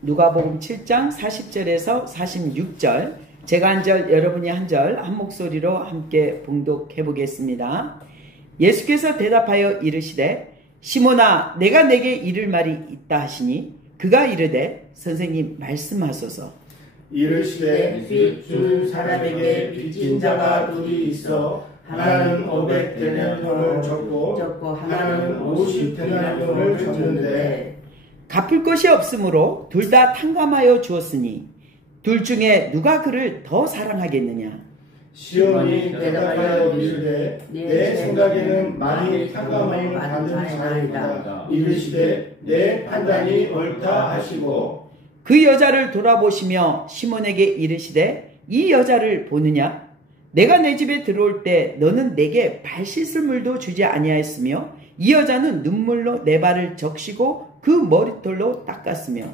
누가복음 7장 40절에서 46절, 제가 한 절, 여러분이 한 절, 한 목소리로 함께 봉독해 보겠습니다. 예수께서 대답하여 이르시되 시몬아, 내가 내게 이를 말이 있다 하시니 그가 이르되 선생님 말씀하소서. 이르시되 빚 사람에게 빚진 자가 둘이 있어 하나는 500데나리온을 줬고 하나는 50데나리온을 줬는데 갚을 것이 없으므로 둘 다 탕감하여 주었으니 둘 중에 누가 그를 더 사랑하겠느냐? 시몬이 대답하여 이르되 내 생각에는 많이 탕감을 받은 자이다. 이르시되 내 판단이 옳다 하시고 그 여자를 돌아보시며 시몬에게 이르시되 이 여자를 보느냐? 내가 내 집에 들어올 때 너는 내게 발 씻을 물도 주지 아니하였으며 이 여자는 눈물로 내 발을 적시고 그 머리털로 닦았으며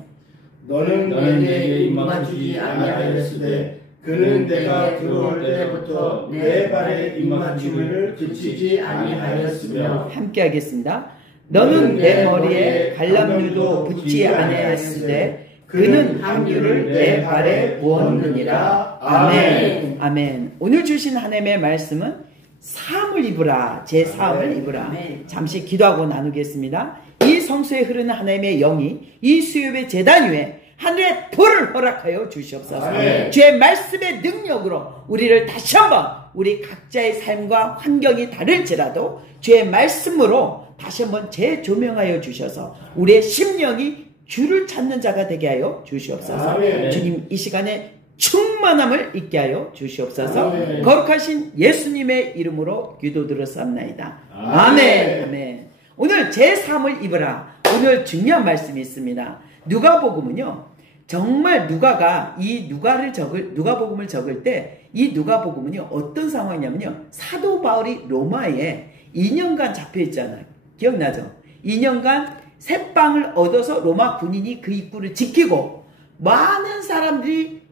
너는 내게 입만 주지 아니하였으되 그는 내가 들어올 때부터 내 발에 입맞춤을 그치지 아니하였으며 함께 하겠습니다. 너는 내 머리에 갈람류도 붙지 아니하였으되 그는 향유를 내 발에 부었느니라. 아멘. 아멘. 오늘 주신 하나님의 말씀은 사함을 입으라, 제 사함을 입으라. 잠시 기도하고 나누겠습니다. 이 성소에 흐르는 하나님의 영이 이 수요의 제단 위에 하늘의 불을 허락하여 주시옵소서. 아멘. 주의 말씀의 능력으로 우리를 다시 한번 우리 각자의 삶과 환경이 다를지라도 주의 말씀으로 다시 한번 재조명하여 주셔서 우리의 심령이 주를 찾는 자가 되게 하여 주시옵소서. 아멘. 주님, 이 시간에 충만함을 있게 하여 주시옵소서. 아멘. 거룩하신 예수님의 이름으로 기도드렸사옵나이다. 아멘. 아멘. 오늘 제 삶을 입으라. 오늘 중요한 말씀이 있습니다. 누가복음은요, 정말 누가가 이 누가복음을 적을 때 이 누가복음은요 어떤 상황이냐면요, 사도 바울이 로마에 2년간 잡혀 있잖아요. 기억나죠? 2년간 새빵을 얻어서 로마 군인이 그 입구를 지키고 많은 사람들이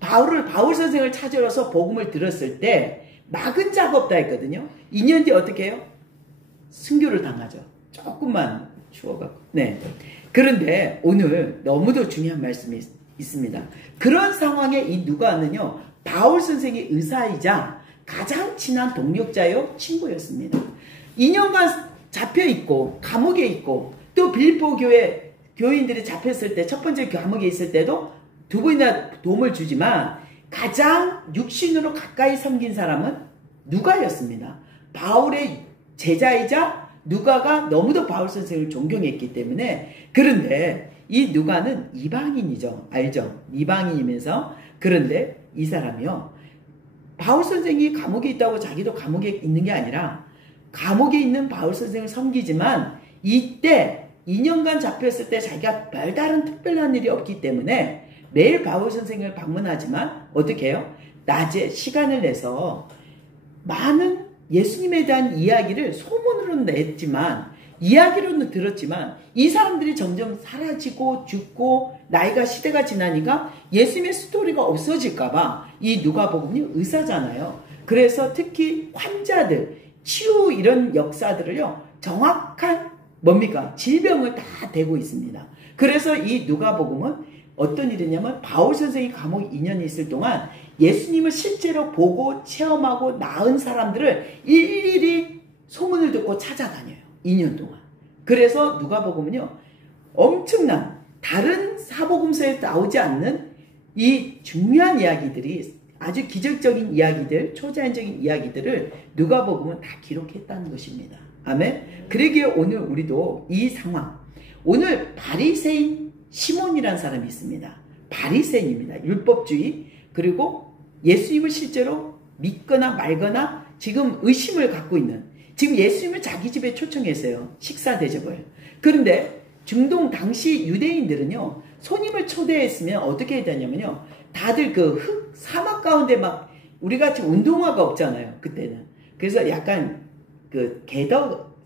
바울 선생을 찾으러서 복음을 들었을 때 막은 자가 없다 했거든요. 2년 뒤에 어떻게 해요? 순교를 당하죠. 조금만 추워갖고. 네. 그런데 오늘 너무도 중요한 말씀이 있습니다. 그런 상황에 이 누가는요, 바울 선생의 의사이자 가장 친한 동력자요, 친구였습니다. 2년간 잡혀있고 감옥에 있고 또 빌립보 교회 교인들이 잡혔을 때, 첫 번째 감옥에 있을 때도 두 번이나 도움을 주지만 가장 육신으로 가까이 섬긴 사람은 누가였습니다. 바울의 제자이자 누가가 너무도 바울 선생을 존경했기 때문에. 그런데 이 누가는 이방인이죠. 알죠? 이방인이면서. 그런데 이 사람이요, 바울 선생이 감옥에 있다고 자기도 감옥에 있는 게 아니라 감옥에 있는 바울 선생을 섬기지만 이때 2년간 잡혔을 때 자기가 별다른 특별한 일이 없기 때문에 매일 바울 선생을 방문하지만 어떻게 해요? 낮에 시간을 내서 많은 예수님에 대한 이야기를 소문으로는 냈지만, 이야기로는 들었지만 이 사람들이 점점 사라지고 죽고 나이가 시대가 지나니까 예수님의 스토리가 없어질까봐, 이 누가복음이 의사잖아요. 그래서 특히 환자들, 치유 이런 역사들을요, 정확한 뭡니까? 질병을 다 대고 있습니다. 그래서 이 누가복음은 어떤 일이냐면 바울 선생이 감옥 2년이 있을 동안 예수님을 실제로 보고 체험하고 나은 사람들을 일일이 소문을 듣고 찾아다녀요. 2년 동안. 그래서 누가복음은요, 엄청난 다른 사복음서에 나오지 않는 이 중요한 이야기들이, 아주 기적적인 이야기들, 초자연적인 이야기들을 누가복음은 다 기록했다는 것입니다. 아멘. 그러기에 오늘 우리도 이 상황, 오늘 바리새인 시몬이라는 사람이 있습니다. 바리새인입니다. 율법주의. 그리고 예수님을 실제로 믿거나 말거나 지금 의심을 갖고 있는, 지금 예수님을 자기 집에 초청했어요. 식사 대접을. 그런데 중동 당시 유대인들은요, 손님을 초대했으면 어떻게 해야 되냐면요, 다들 그 사막 가운데 막 우리같이 운동화가 없잖아요, 그때는. 그래서 약간 그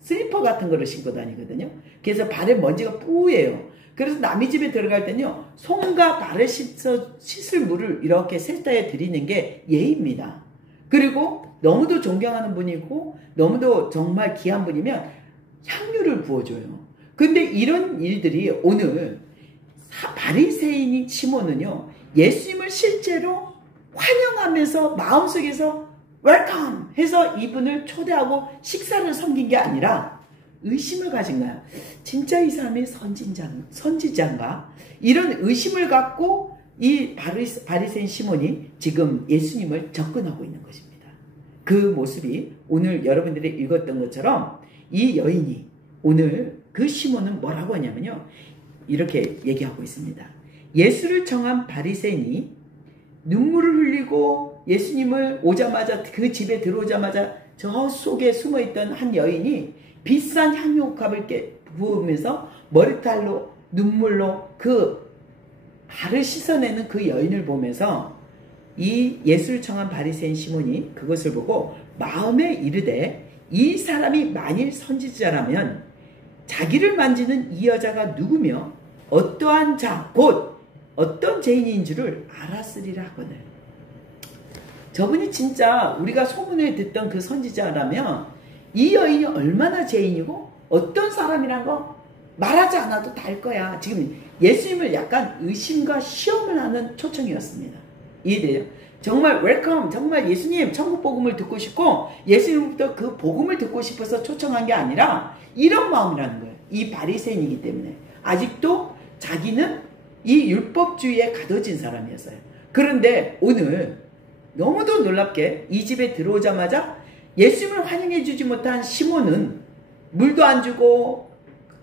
슬리퍼 같은 거를 신고 다니거든요. 그래서 발에 먼지가 뿌예요. 그래서 남의 집에 들어갈 때는요, 손과 발을 씻을 물을 이렇게 세탁해 드리는 게 예의입니다. 그리고 너무도 존경하는 분이고 너무도 정말 귀한 분이면 향유를 부어줘요. 근데 이런 일들이 오늘 바리새인인 시몬은요, 예수님을 실제로 환영하면서 마음속에서 웰컴 해서 이분을 초대하고 식사를 섬긴 게 아니라 의심을 가진 거야. 진짜 이 사람이 선지자인가? 이런 의심을 갖고 이 바리새인 시몬이 지금 예수님을 접근하고 있는 것입니다. 그 모습이 오늘 여러분들이 읽었던 것처럼 이 여인이 오늘 그 시몬은 뭐라고 하냐면요, 이렇게 얘기하고 있습니다. 예수를 청한 바리새인이 눈물을 흘리고 예수님을 오자마자 그 집에 들어오자마자 저 속에 숨어있던 한 여인이 비싼 향유옥합을 부으면서 머리칼로 눈물로 그 발을 씻어내는 그 여인을 보면서 이 예수를 청한 바리새인 시몬이 그것을 보고 마음에 이르되 이 사람이 만일 선지자라면 자기를 만지는 이 여자가 누구며 어떠한 자 곧 어떤 죄인인 줄을 알았으리라 하거늘. 저분이 진짜 우리가 소문을 듣던 그 선지자라면 이 여인이 얼마나 죄인이고 어떤 사람이란 거 말하지 않아도 다 알 거야. 지금 예수님을 약간 의심과 시험을 하는 초청이었습니다. 이해돼요? 정말 웰컴, 정말 예수님 천국 복음을 듣고 싶고 예수님부터 그 복음을 듣고 싶어서 초청한 게 아니라 이런 마음이라는 거예요. 이 바리새인이기 때문에 아직도 자기는 이 율법주의에 가둬진 사람이었어요. 그런데 오늘 너무도 놀랍게 이 집에 들어오자마자 예수님을 환영해 주지 못한 시몬은 물도 안 주고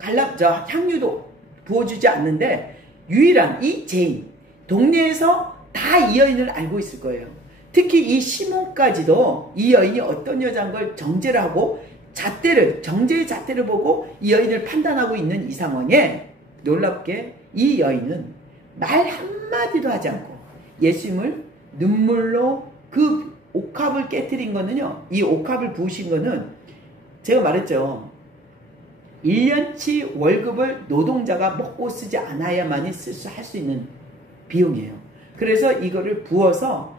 향유도 부어주지 않는데 유일한 이 죄인, 동네에서 다 이 여인을 알고 있을 거예요. 특히 이 시몬까지도 이 여인이 어떤 여자인 걸 정죄를 하고 정죄의 잣대를 보고 이 여인을 판단하고 있는 이 상황에 놀랍게 이 여인은 말 한마디도 하지 않고 예수님을 눈물로 그 옥합을 깨뜨린 거는요, 이 옥합을 부으신 거는 제가 말했죠. 1년치 월급을 노동자가 먹고 쓰지 않아야만이 할 수 있는 비용이에요. 그래서 이거를 부어서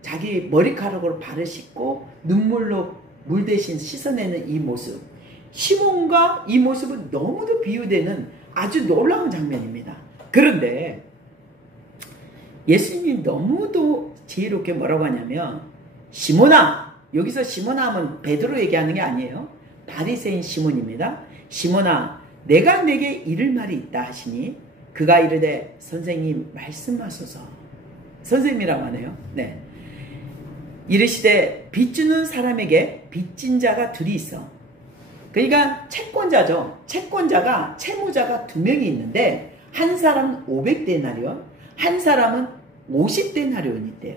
자기 머리카락으로 발을 씻고 눈물로 물 대신 씻어내는 이 모습. 시몬과 이 모습은 너무도 비유되는 아주 놀라운 장면입니다. 그런데 예수님이 너무도 지혜롭게 뭐라고 하냐면 시몬아, 여기서 시몬아 하면 베드로 얘기하는 게 아니에요. 바리새인 시몬입니다. 시몬아, 내가 내게 이를 말이 있다 하시니 그가 이르되 선생님 말씀하소서. 선생님이라고 하네요. 네. 이르시되 빚주는 사람에게 빚진 자가 둘이 있어. 그러니까 채권자죠. 채무자가 2명이 있는데 한 사람은 500데나리온, 한 사람은 50데나리온이 있대요.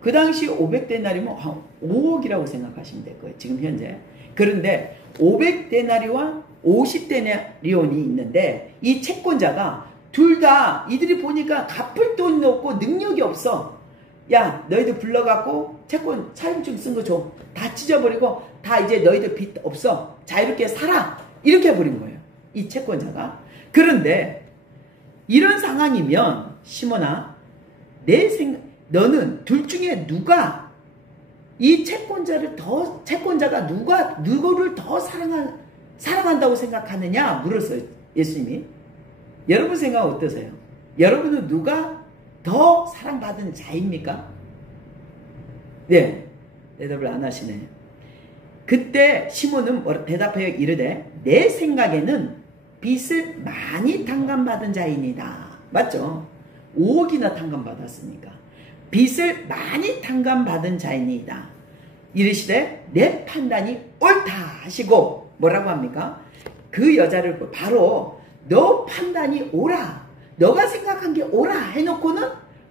그 당시 500데나리면 5억이라고 생각하시면 될 거예요. 지금 현재. 그런데 500데나리와 50데나리온이 있는데 이 채권자가 둘 다 이들이 보니까 갚을 돈이 없고 능력이 없어. 야, 너희들 불러갖고 채권 차임증 쓴 거 줘. 다 찢어버리고 다 이제 너희들 빚 없어. 자유롭게 살아. 이렇게 해버린 거예요. 이 채권자가. 그런데 이런 상황이면 시몬아, 너는 둘 중에 누가 이 채권자가 누구를 더 사랑한다고 생각하느냐 물었어요. 예수님이. 여러분 생각 어떠세요? 여러분은 누가 더 사랑받은 자입니까? 네, 대답을 안 하시네. 그때 시몬은 대답하여 이르되 내 생각에는 빚을 많이 탕감받은 자이니다. 맞죠? 5억이나 탕감받았으니까. 빚을 많이 탕감받은 자이니다. 이르시되 내 판단이 옳다 하시고 뭐라고 합니까? 그 여자를 바로 너 판단이 옳아, 너가 생각한 게 옳아 해놓고는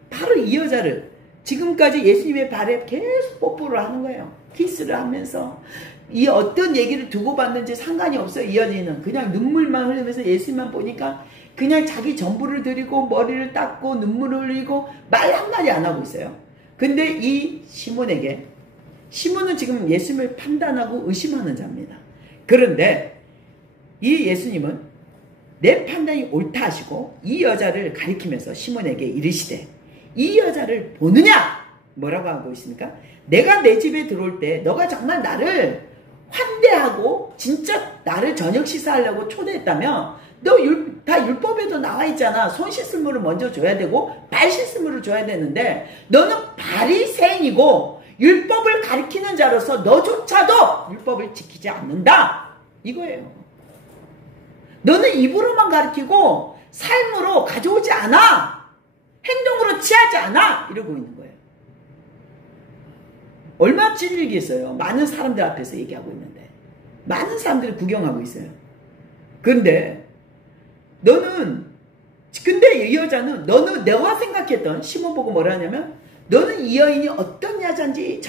바로 이 여자를 지금까지 예수님의 발에 계속 뽀뽀를 하는 거예요. 키스를 하면서 이 어떤 얘기를 두고 받는지 상관이 없어요. 이 여자는 그냥 눈물만 흘리면서 예수님만 보니까 그냥 자기 전부를 드리고 머리를 닦고 눈물을 흘리고 말 한마디 안 하고 있어요. 근데 이 시몬은 지금 예수님을 판단하고 의심하는 자입니다. 그런데 이 예수님은 내 판단이 옳다 하시고 이 여자를 가리키면서 시몬에게 이르시되 이 여자를 보느냐? 뭐라고 하고 있습니까? 내가 내 집에 들어올 때 너가 정말 나를 환대하고 진짜 나를 저녁 식사하려고 초대했다면 다 율법에도 나와 있잖아. 손 씻을 물을 먼저 줘야 되고 발 씻을 물을 줘야 되는데 너는 바리새인이고 율법을 가리키는 자로서 너조차도 율법을 지키지 않는다. 이거예요. 너는 입으로만 가리키고 삶으로 가져오지 않아. 행동으로 취하지 않아. 이러고 있는 거예요. 얼마나 찔리겠어요. 많은 사람들 앞에서 얘기하고 있는데. 많은 사람들이 구경하고 있어요. 근데 이 여자는 너는 내가 생각했던 시몬 보고 뭐라 하냐면 너는 이 여인이 어떤 여자인지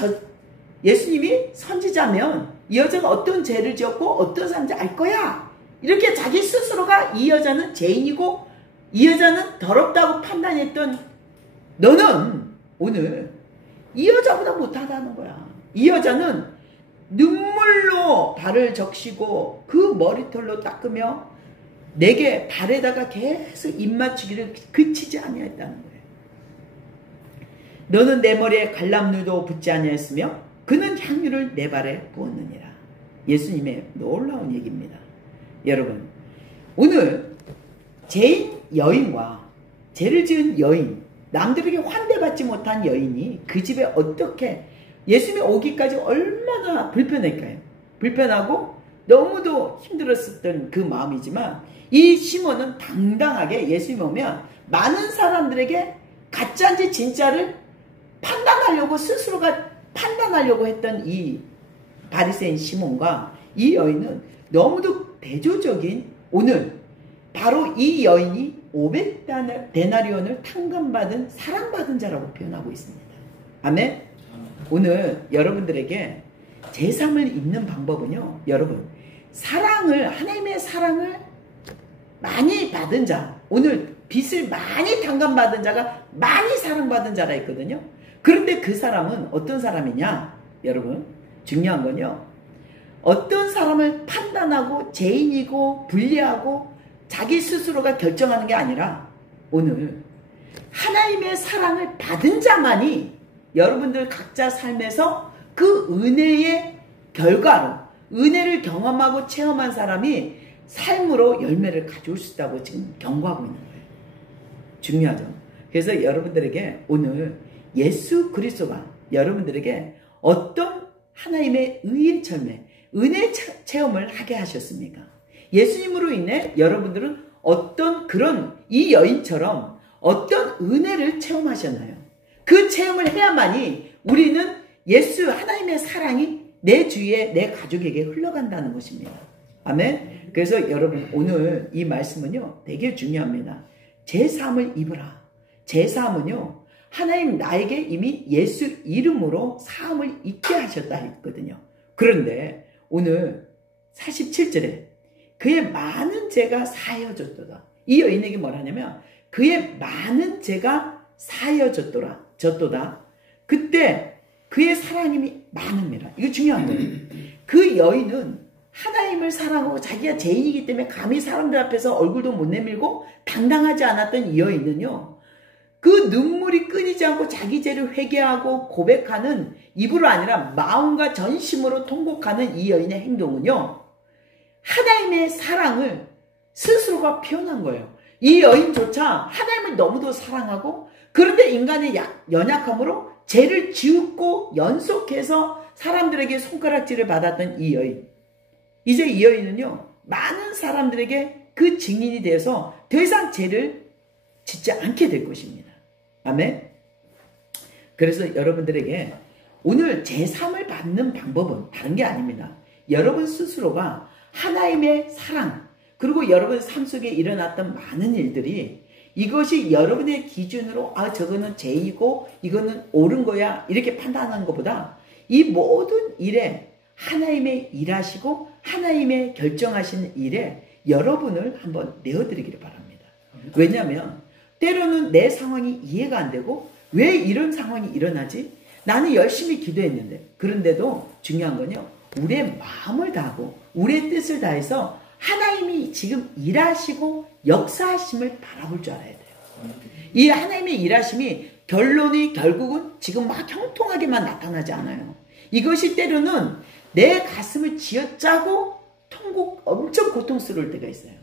예수님이 선지자면 이 여자가 어떤 죄를 지었고 어떤 사람인지 알 거야. 이렇게 자기 스스로가 이 여자는 죄인이고 이 여자는 더럽다고 판단했던 너는 오늘 이 여자보다 못하다는 거야. 이 여자는 눈물로 발을 적시고 그 머리털로 닦으며 내게 발에다가 계속 입맞추기를 그치지 아니하였다는 거예요. 너는 내 머리에 갈람누도 붓지 아니하였으며 그는 향유를 내 발에 부었느니라. 예수님의 놀라운 얘기입니다. 여러분, 오늘 죄인 여인과 죄를 지은 여인, 남들에게 환대받지 못한 여인이 그 집에 어떻게 예수님이 오기까지 얼마나 불편할까요? 불편하고 너무도 힘들었었던 그 마음이지만 이 시몬은 당당하게 예수님이 오면 많은 사람들에게 가짜인지 진짜를 판단하려고 스스로가 판단하려고 했던 이 바리새인 시몬과 이 여인은 너무도 대조적인 오늘 바로 이 여인이 500데나리온을 탕감받은 사랑받은 자라고 표현하고 있습니다. 아멘? 오늘 여러분들에게 제3을 입는 방법은요. 여러분 하나님의 사랑을 많이 받은 자, 오늘 빚을 많이 탕감받은 자가 많이 사랑받은 자라 했거든요. 그런데 그 사람은 어떤 사람이냐? 여러분 중요한 건요. 어떤 사람을 판단하고 죄인이고 불리하고 자기 스스로가 결정하는 게 아니라 오늘 하나님의 사랑을 받은 자만이 여러분들 각자 삶에서 그 은혜의 결과로 은혜를 경험하고 체험한 사람이 삶으로 열매를 가져올 수 있다고 지금 경고하고 있는 거예요. 중요하죠. 그래서 여러분들에게 오늘 예수 그리스도가 여러분들에게 어떤 하나님의 의의 철매, 은혜 체험을 하게 하셨습니까? 예수님으로 인해 여러분들은 어떤 그런 이 여인처럼 어떤 은혜를 체험하셨나요? 그 체험을 해야만이 우리는 예수 하나님의 사랑이 내 주위에 내 가족에게 흘러간다는 것입니다. 아멘. 그래서 여러분 오늘 이 말씀은요 되게 중요합니다. 제3을 입으라. 제3은요 하나님 나에게 이미 예수 이름으로 사함을 잊게 하셨다 했거든요. 그런데 오늘 47절에 그의 많은 죄가 사하여졌도다. 이 여인에게 뭐라 하냐면 그의 많은 죄가 사하여졌도다. 그때 그의 사랑이 많음이라. 이거 중요한 거예요. 그 여인은 하나님을 사랑하고 자기가 죄인이기 때문에 감히 사람들 앞에서 얼굴도 못 내밀고 당당하지 않았던 이 여인은요. 그 눈물이 끊이지 않고 자기 죄를 회개하고 고백하는 입으로 아니라 마음과 전심으로 통곡하는 이 여인의 행동은요. 하나님의 사랑을 스스로가 표현한 거예요. 이 여인조차 하나님을 너무도 사랑하고 그런데 인간의 연약함으로 죄를 지우고 연속해서 사람들에게 손가락질을 받았던 이 여인. 이제 이 여인은요. 많은 사람들에게 그 증인이 돼서 더 이상 죄를 짓지 않게 될 것입니다. 아멘. 그래서 여러분들에게 오늘 제3을 받는 방법은 다른 게 아닙니다. 여러분 스스로가 하나님의 사랑 그리고 여러분 삶 속에 일어났던 많은 일들이 이것이 여러분의 기준으로 저거는 죄이고 이거는 옳은 거야 이렇게 판단하는 것보다 이 모든 일에 하나님의 일하시고 하나님의 결정하신 일에 여러분을 한번 내어드리기를 바랍니다. 왜냐하면 때로는 내 상황이 이해가 안 되고 왜 이런 상황이 일어나지? 나는 열심히 기도했는데 그런데도 중요한 건요. 우리의 마음을 다하고 우리의 뜻을 다해서 하나님이 지금 일하시고 역사하심을 바라볼 줄 알아야 돼요. 이 하나님의 일하심이 결국은 지금 막 형통하게만 나타나지 않아요. 이것이 때로는 내 가슴을 쥐어짜고 엄청 고통스러울 때가 있어요.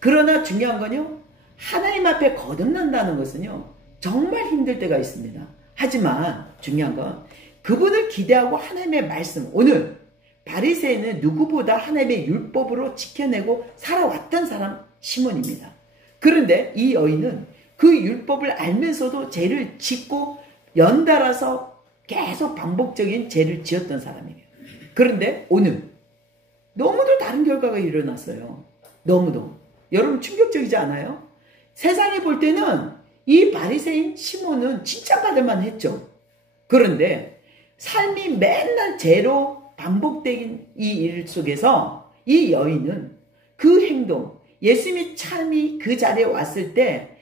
그러나 중요한 건요, 하나님 앞에 거듭난다는 것은요, 정말 힘들 때가 있습니다. 하지만 중요한 건 그분을 기대하고 하나님의 말씀, 오늘 바리새인은 누구보다 하나님의 율법으로 지켜내고 살아왔던 사람 시몬입니다. 그런데 이 여인은 그 율법을 알면서도 죄를 짓고 연달아서 계속 반복적인 죄를 지었던 사람이에요. 그런데 오늘 너무도 다른 결과가 일어났어요. 너무도. 여러분 충격적이지 않아요? 세상에 볼 때는 이 바리새인 시몬은 칭찬받을 만했죠. 그런데 삶이 맨날 죄로 반복된 이 일 속에서 이 여인은 그 행동, 예수님이 참이 그 자리에 왔을 때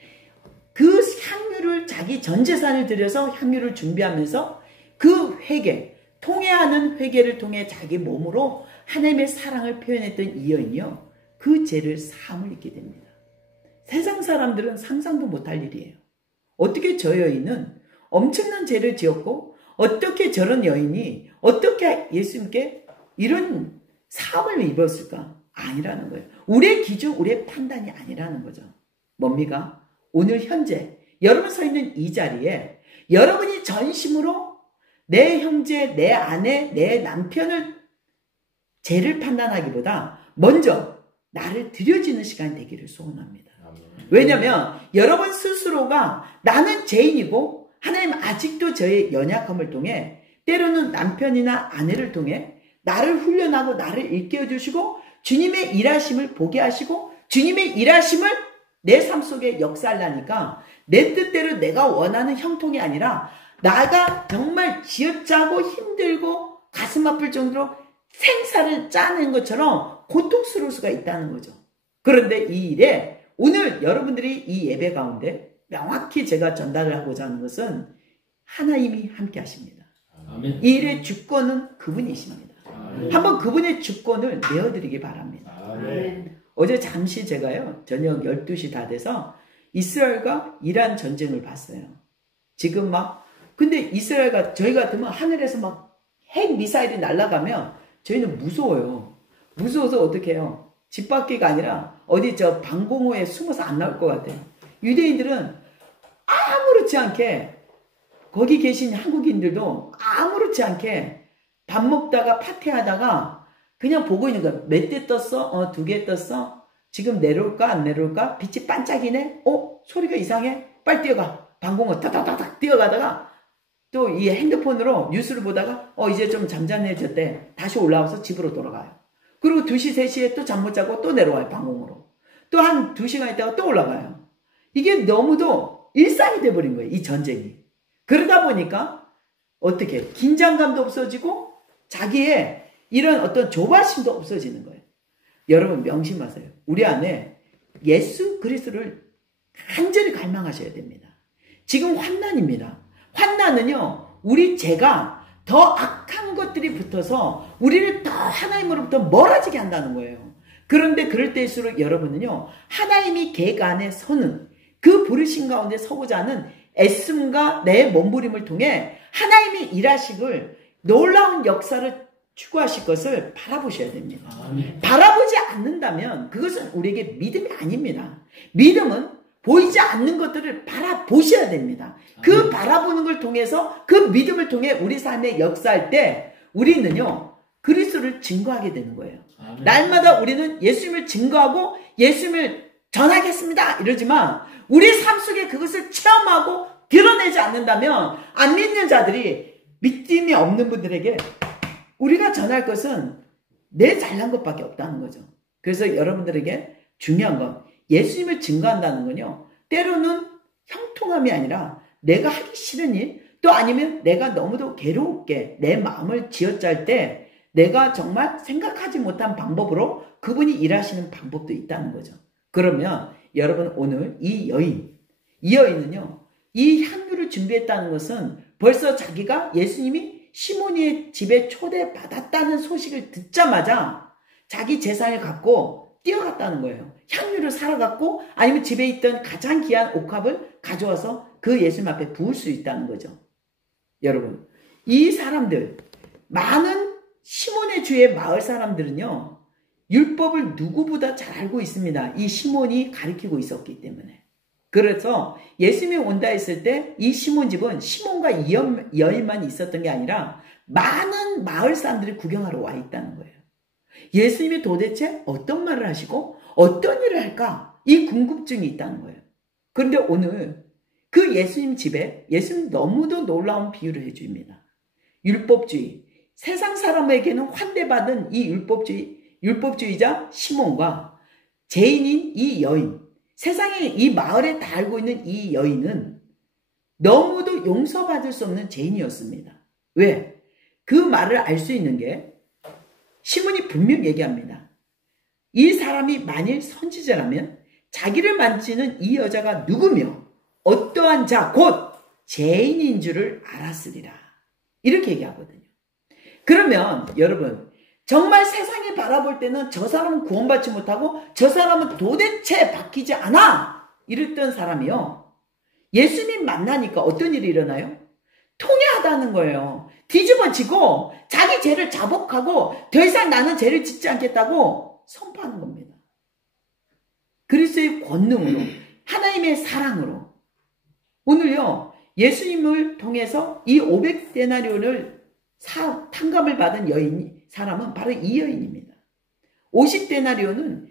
그 향유를 자기 전 재산을 들여서 향유를 준비하면서 그 회개, 통회하는 회개를 통해 자기 몸으로 하나님의 사랑을 표현했던 이 여인이요, 그 죄를 사함을 입게 됩니다. 세상 사람들은 상상도 못할 일이에요. 어떻게 저 여인은 엄청난 죄를 지었고 어떻게 저런 여인이 어떻게 예수님께 이런 사함을 입었을까? 아니라는 거예요. 우리의 기준, 우리의 판단이 아니라는 거죠. 뭡니까? 오늘 현재 여러분 서 있는 이 자리에 여러분이 전심으로 내 형제, 내 아내, 내 남편을 죄를 판단하기보다 먼저 나를 들여지는 시간이 되기를 소원합니다. 왜냐하면 여러분 스스로가 나는 죄인이고 하나님 아직도 저의 연약함을 통해 때로는 남편이나 아내를 통해 나를 훈련하고 나를 일깨워주시고 주님의 일하심을 보게 하시고 주님의 일하심을 내 삶 속에 역사하려니까 내 뜻대로 내가 원하는 형통이 아니라 나가 정말 쥐어짜고 힘들고 가슴 아플 정도로 생사를 짜낸 것처럼 고통스러울 수가 있다는 거죠. 그런데 이 일에 오늘 여러분들이 이 예배 가운데 명확히 제가 전달을 하고자 하는 것은 하나님이 함께 하십니다. 아멘. 이 일의 주권은 그분이십니다. 아멘. 한번 그분의 주권을 내어드리기 바랍니다. 아멘. 어제 잠시 제가요, 저녁 12시 다 돼서 이스라엘과 이란 전쟁을 봤어요. 지금 근데 이스라엘과 저희 같으면 하늘에서 핵 미사일이 날아가면 저희는 무서워요. 무서워서 어떻게 해요? 집 밖이가 아니라 어디 저 방공호에 숨어서 안 나올 것 같아요. 유대인들은 아무렇지 않게, 거기 계신 한국인들도 아무렇지 않게 밥 먹다가 파티하다가 그냥 보고 있는 거야. 몇 대 떴어? 2개 떴어? 지금 내려올까 안 내려올까? 빛이 반짝이네? 소리가 이상해? 빨리 뛰어가. 방공호 타다다닥 뛰어가다가 또 이 핸드폰으로 뉴스를 보다가 이제 좀 잠잠해졌대. 다시 올라와서 집으로 돌아가요. 그리고 2시, 3시에 또 잠 못 자고 또 내려와요. 방공호로. 또 한 2시간 있다가 또 올라가요. 이게 너무도 일상이 돼버린 거예요. 이 전쟁이. 그러다 보니까 어떻게 긴장감도 없어지고 자기의 이런 어떤 조바심도 없어지는 거예요. 여러분 명심하세요. 우리 안에 예수 그리스도를 간절히 갈망하셔야 됩니다. 지금 환난입니다. 환난은요, 우리 죄가 더 악한 것들이 붙어서 우리를 더 하나님으로부터 멀어지게 한다는 거예요. 그런데 그럴 때일수록 여러분은요, 하나님이 계획 안에 서는 그 부르심 가운데 서고자 하는 애씀과 내 몸부림을 통해 하나님이 일하시길 놀라운 역사를 추구하실 것을 바라보셔야 됩니다. 바라보지 않는다면 그것은 우리에게 믿음이 아닙니다. 믿음은 보이지 않는 것들을 바라보셔야 됩니다. 그 바라보는 걸 통해서 그 믿음을 통해 우리 삶에 역사할 때 우리는요, 그리스도를 증거하게 되는 거예요. 날마다 우리는 예수님을 증거하고 예수님을 전하겠습니다 이러지만 우리 삶 속에 그것을 체험하고 드러내지 않는다면 안 믿는 자들이, 믿음이 없는 분들에게 우리가 전할 것은 내 잘난 것밖에 없다는 거죠. 그래서 여러분들에게 중요한 건 예수님을 증거한다는 건요, 때로는 형통함이 아니라 내가 하기 싫은 일, 또 아니면 내가 너무도 괴롭게 내 마음을 쥐어짤 때 내가 정말 생각하지 못한 방법으로 그분이 일하시는 방법도 있다는 거죠. 그러면 여러분 오늘 이 여인은요, 이 향유를 준비했다는 것은 벌써 자기가 예수님이 시몬이의 집에 초대받았다는 소식을 듣자마자 자기 재산을 갖고 뛰어갔다는 거예요. 향유를 사러 갔고 아니면 집에 있던 가장 귀한 옥합을 가져와서 그 예수님 앞에 부을 수 있다는 거죠. 여러분, 이 사람들, 많은 시몬의 주의 마을 사람들은요, 율법을 누구보다 잘 알고 있습니다. 이 시몬이 가르치고 있었기 때문에. 그래서 예수님이 온다 했을 때 이 시몬 집은 시몬과 여인만 있었던 게 아니라 많은 마을 사람들이 구경하러 와 있다는 거예요. 예수님이 도대체 어떤 말을 하시고 어떤 일을 할까? 이 궁금증이 있다는 거예요. 그런데 오늘 그 예수님 집에 예수님 너무도 놀라운 비유를 해줍니다. 율법주의, 세상 사람에게는 환대받은 이 율법주의자 시몬과 죄인인 이 여인, 세상에 이 마을에 다 알고 있는 이 여인은 너무도 용서받을 수 없는 죄인이었습니다. 왜? 그 말을 알 수 있는 게 시몬이 분명 얘기합니다. 이 사람이 만일 선지자라면 자기를 만지는 이 여자가 누구며 어떠한 자 곧 죄인인 줄을 알았으리라. 이렇게 얘기하거든요. 그러면 여러분 정말 세상이 바라볼 때는 저 사람은 구원받지 못하고 저 사람은 도대체 바뀌지 않아 이랬던 사람이요. 예수님 만나니까 어떤 일이 일어나요? 통회하다는 거예요. 뒤집어지고 자기 죄를 자복하고 더 이상 나는 죄를 짓지 않겠다고 선포하는 겁니다. 그리스도의 권능으로 하나님의 사랑으로 오늘요 예수님을 통해서 이 500데나리온을 탕감을 받은 사람은 바로 이 여인입니다. 50데나리온은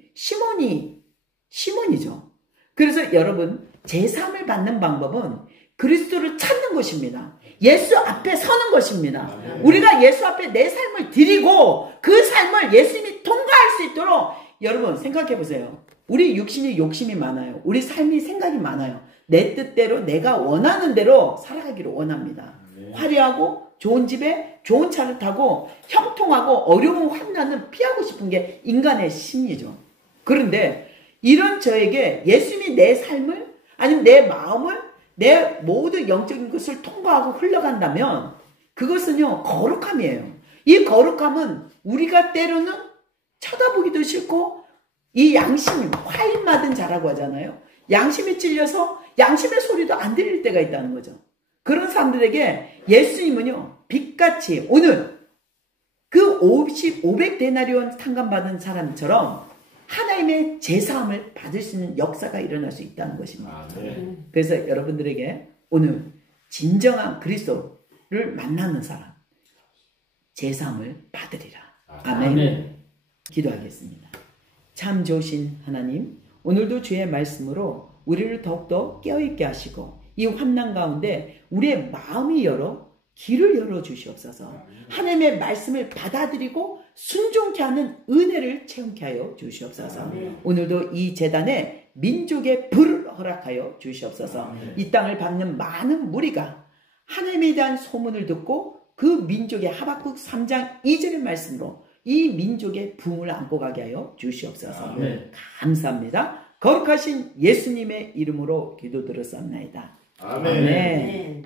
시몬이죠. 그래서 여러분 제3을 받는 방법은 그리스도를 찾는 것입니다. 예수 앞에 서는 것입니다. 우리가 예수 앞에 내 삶을 드리고 그 삶을 예수님이 통과할 수 있도록 여러분 생각해 보세요. 우리 육신이 욕심이 많아요. 우리 삶이 생각이 많아요. 내 뜻대로 내가 원하는 대로 살아가기를 원합니다. 화려하고 좋은 집에 좋은 차를 타고 형통하고 어려운 환난을 피하고 싶은 게 인간의 심리죠. 그런데 이런 저에게 예수님이 내 삶을 아니면 내 마음을 내 모든 영적인 것을 통과하고 흘러간다면 그것은요 거룩함이에요. 이 거룩함은 우리가 때로는 쳐다보기도 싫고 이 양심이 화인 맞은 자라고 하잖아요. 양심에 찔려서 양심의 소리도 안 들릴 때가 있다는 거죠. 그런 사람들에게 예수님은요 빛같이 오늘 그 500데나리온 탕감받은 사람처럼 하나님의 제사함을 받을 수 있는 역사가 일어날 수 있다는 것입니다. 그래서 여러분들에게 오늘 진정한 그리스도를 만나는 사람 제사함을 받으리라. 아멘. 기도하겠습니다. 참 좋으신 하나님, 오늘도 주의 말씀으로 우리를 더욱더 깨어있게 하시고 이 환난 가운데 우리의 마음이 열어 길을 열어주시옵소서. 하나님의 말씀을 받아들이고 순종케 하는 은혜를 체험케 하여 주시옵소서. 오늘도 이 제단에 민족의 불을 허락하여 주시옵소서. 이 땅을 밟는 많은 무리가 하나님에 대한 소문을 듣고 그 민족의 하박국 3장 2절의 말씀으로 이 민족의 붕을 안고 가게 하여 주시옵소서. 감사합니다. 거룩하신 예수님의 이름으로 기도드렸사옵나이다. 아멘.